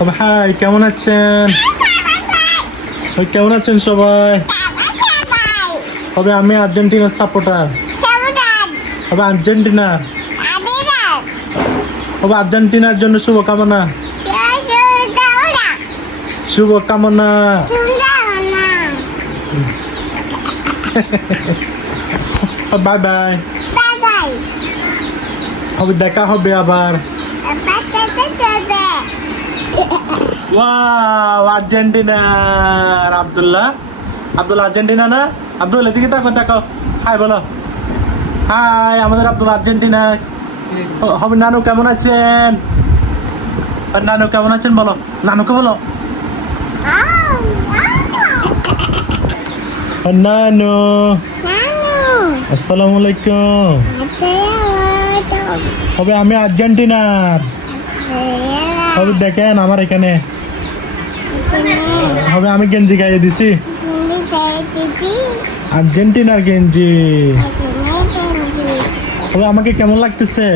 High, কেমন আছেন? কেমন আছেন সবাই? আমি আর্জেন্টিনার সাপোর্টার। আর্জেন্টিনার আর্জেন্টিনার জন্য শুভকামনা। শুভকামনা। Bye bye. দেখা হবে আবার। ওয়াও, আর্জেন্টিনার আব্দুল্লাহ আর্জেন্টিনা না? আব্দুল এদিকে দেখো হাই বলো। হাই, আমাদের আব্দুল আর্জেন্টিনার। হবে নানু কেমন আছেন? নানু কেমন আছেন বলো, নানুকে বলো। নানু আসসালামু আলাইকুম। আমি আর্জেন্টিনার। দেখেন আমার এখানে আমি গেঞ্জি গাইয়ে দিছি, আর্জেন্টিনার গেঞ্জি। আমাকে কেমন লাগতেছে?